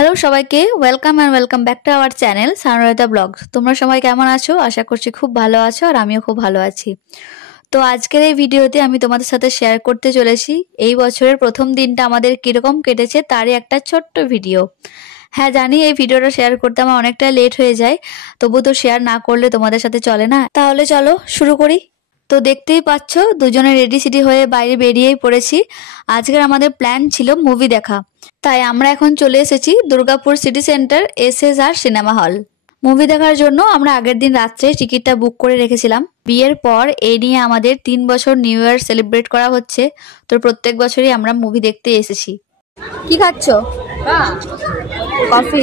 Hello সবাইকে welcome and welcome back to our channel Sanraita vlogs. তোমরা সবাই কেমন আছো? আশা করছি খুব ভালো আছো আর আমিও খুব ভালো আছি। তো আজকের এই ভিডিওতে আমি তোমাদের সাথে শেয়ার করতে চলেছি এই বছরের প্রথম দিনটা আমাদের কিরকম কেটেছে তারই একটা ছোট্ট ভিডিও। হ্যাঁ জানি এই ভিডিওটা শেয়ার করতে আমার অনেকটা লেট হয়ে যায়, তবু তো শেয়ার না করলে তোমাদের সাথে চলে না। তাহলে চলো শুরু করি। তো দেখতেই পাচ্ছ দুজনে রেডি সিডি হয়ে বাইরে বেরিয়েই পড়েছি। আজকের আমাদের প্ল্যান ছিল মুভি দেখা, তাই আমরা এখন চলে এসেছি Durgapur city centre SSR cinema hall. Movie দেখার জন্য আমরা আগের দিন রাত্রে টিকিটটা বুক করে রেখেছিলাম। বিয়ের পর এই নিয়ে আমাদের 3 বছর নিউ ইয়ার সেলিব্রেট করা হচ্ছে, তো প্রত্যেক বছরই আমরা মুভি দেখতে এসেছি। কি খাচ্ছ? কফি?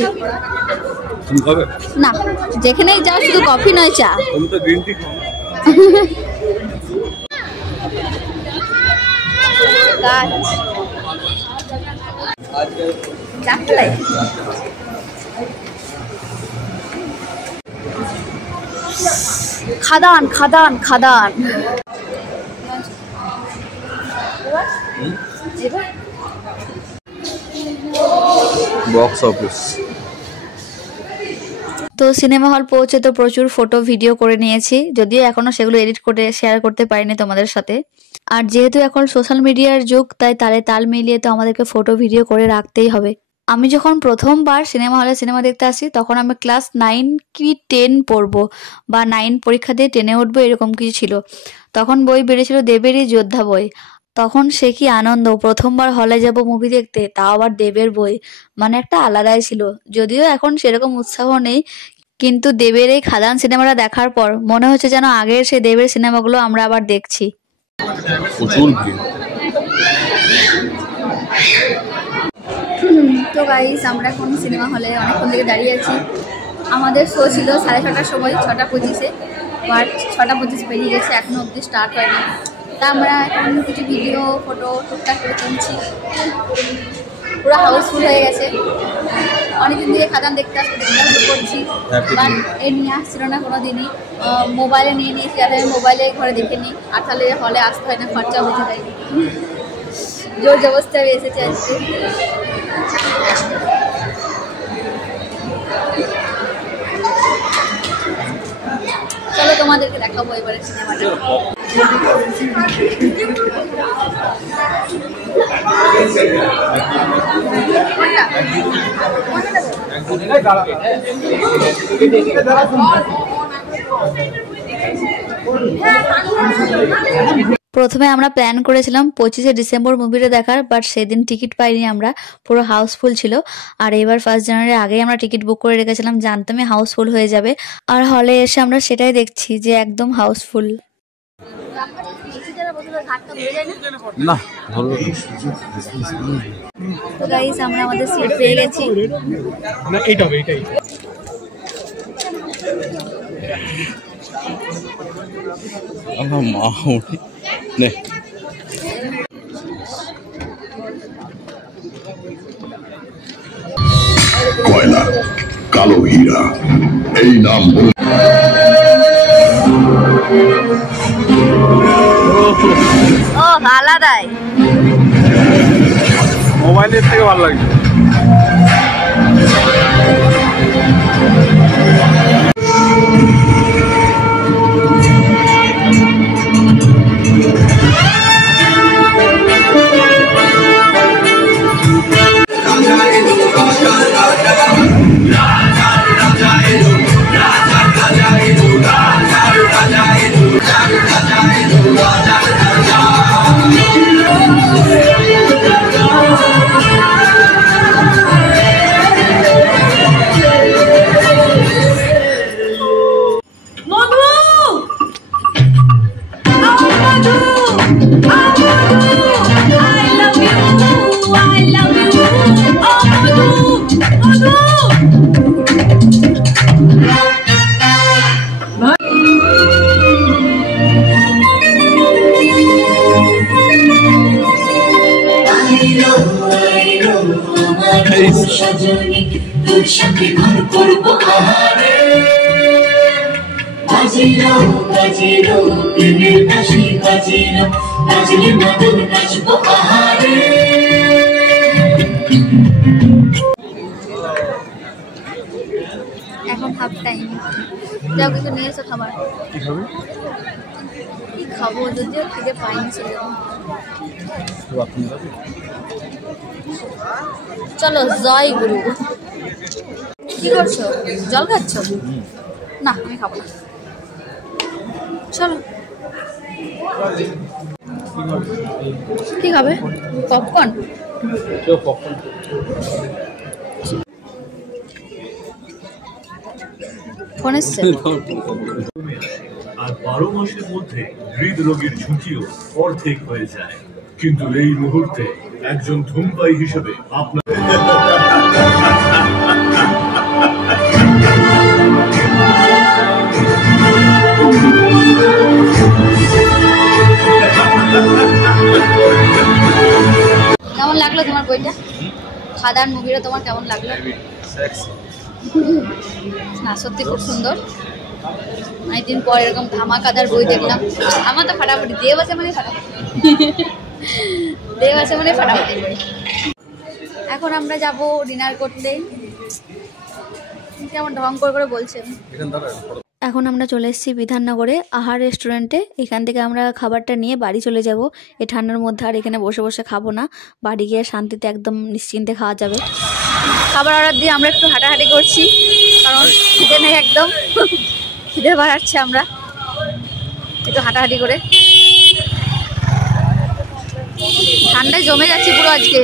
না, যেখানেই যাও শুধু কফি নয় চা। খাদান খাদান খাদান। Box office. তো সিনেমা হল পৌঁছে তো প্রচুর ফটো ভিডিও করে নিয়েছি, যদিও এখনো সেগুলো এডিট করে শেয়ার করতে পারিনি তোমাদের সাথে। আর যেহেতু এখন সোশ্যাল মিডিয়ার যুগ, তাই তালে তাল মিলিয়ে তো আমাদেরকে ফটো ভিডিও করে রাখতেই হবে। আমি যখন প্রথমবার সিনেমা হলে সিনেমা দেখতে আসি তখন আমি ক্লাস 9 কি 10 পড়বো, বা 9 পরীক্ষা দিয়ে 10-এ উঠবো, এরকম কিছু ছিল। তখন বই বেরিয়েছিল দেবেরই যোদ্ধা বই। তখন সে কি আনন্দ, প্রথমবার হলে যাব মুভি দেখতে, তাও আবার দেবের বই, মানে একটা আলাদাই ছিল। যদিও এখন সেরকম উৎসাহ নেই, কিন্তু দেবের এই খাদান সিনেমাটা দেখার পর মনে হচ্ছে যেন আগের সেই দেবের সিনেমাগুলো আমরা আবার দেখছি। তো গাইস, আমরা এখন সিনেমা হলে অনেকক্ষণ থেকে দাঁড়িয়ে আছি। আমাদের শো ছিল 6:30টার সময়, 6:25-এ, বাট 6:25 পেরিয়ে গেছে, এখনো অবধি স্টার্ট হয়নি। তা আমরা এখন কিছু ভিডিও ফটো টুকটাক করে তুলছি। পুরো হাউসফুল হয়ে গেছে। অনেকদিন থেকে খাদান দেখতে করছি, বাট এ নিয়ে আসছিল না কোনো দিনই। মোবাইলে নিয়ে নিয়েছি, যাতে আমি মোবাইলে ঘরে দেখে নিই, আর তাহলে হলে আসতে হয় না, খরচা হয়ে যায়। জোর জবরদস্তি আমি এসেছি আজকে। চলো তোমাদেরকে দেখাবো এবারে সিনেমাটা। প্রথমে আমরা প্ল্যান করেছিলাম 25শে ডিসেম্বর মুভিটা দেখার, বাট সেদিন টিকিট পাইনি আমরা, পুরো হাউসফুল ছিল। আর এবার 1 জানুয়ারির আগেই আমরা টিকিট বুক করে রেখেছিলাম, জানতামই হাউসফুল হয়ে যাবে। আর হলে এসে আমরা সেটাই দেখছি যে একদম হাউসফুল। না তো গাইস, আমরা আমাদের সিট পেয়ে গেছি। না এইটাই আমার মা নে কয়লা, কালো হীরা, এই নাম আলাদাই মোবাইলের থেকে ভালো লাগছে। Half time. যাও কিছু নিয়ে এসো খাবার। কি খাবে? কি খাবো, যদিও খিদে পাইনি সেরকম। চলো জয় গুরু। কি করছো, জল খাচ্ছ? না আমি খাবো না, চলো। কি খাবে? পপকর্ন? ফোন এসছে। আর 12 মাসের মধ্যে হৃদরোগের ঝুঁকিও অর্ধেক হয়ে যায়। কিন্তু এই মুহূর্তে একজন ধূমপায়ী হিসেবে আপনার কেমন লাগলো তোমার বইটা? খাদান মুভিটা তোমার কেমন লাগলো? না সত্যি খুব সুন্দর। অনেকদিন পর এরকম ধামাকাদার বই দেখলাম। আমার তো ফাটাফাটি, দেব আছে মানে ফাটাফাটি, দেব আছে মানে ফাটাফাটি বই। এখন আমরা যাব ডিনার করতে। কেমন ঢং করে বলছেন। এখন আমরা চলে এসেছি বিধাননগরে আহার রেস্টুরেন্টে। এখান থেকে আমরা খাবারটা নিয়ে বাড়ি চলে যাব। এই ঠান্ডার মধ্যে আর এখানে বসে বসে খাবো না, বাড়ি গিয়ে শান্তিতে একদম নিশ্চিন্তে খাওয়া যাবে। খাবার অর্ডার দিয়ে আমরা একটু হাঁটাহাঁটি করছি, কারণ খিদে নেই একদম, খিদে বাড়াচ্ছে। আমরা একটু হাঁটাহাঁটি করে ঠান্ডায় জমে যাচ্ছি পুরো আজকে।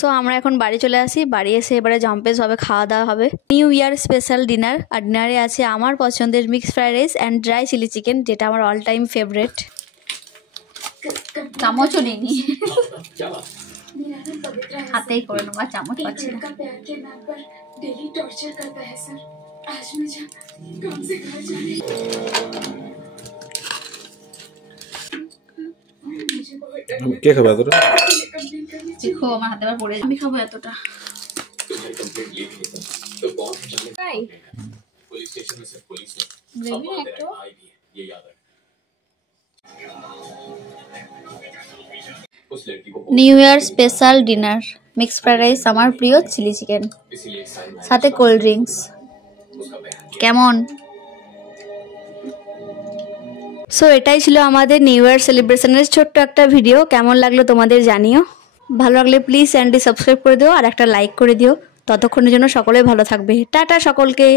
সো আমরা এখন বাড়ি চলে আসি। বাড়ি এসে এবারে জম্পেস হবে, খাওয়া দাওয়া হবে। New year special dinner. আর ডিনারে আছে আমার পছন্দের mixed fried rice and dry chilli chicken, যেটা আমার অল টাইম ফেভারিট। চামচও নিইনি, হাতেই করে নেবো, চামচ পাচ্ছি না। কে খাবে এতটা? দেখো আমার হাতে আবার পড়ে, আমি খাবো এতটা। New year special dinner, mix fried rice, আমার প্রিয় চিলি চিকেন, সাথে কোল্ড ড্রিঙ্কস। কেমন? সো এটাই ছিল আমাদের নিউ ইয়ার সেলিব্রেশনের ছোট্ট একটা ভিডিও। কেমন লাগলো তোমাদের জানিও। ভালো লাগলে প্লিজ চ্যানেলটি সাবস্ক্রাইব করে দিও আর একটা লাইক করে দিও। ততক্ষণের জন্য সকলে ভালো থাকবে। টাটা সকলকে।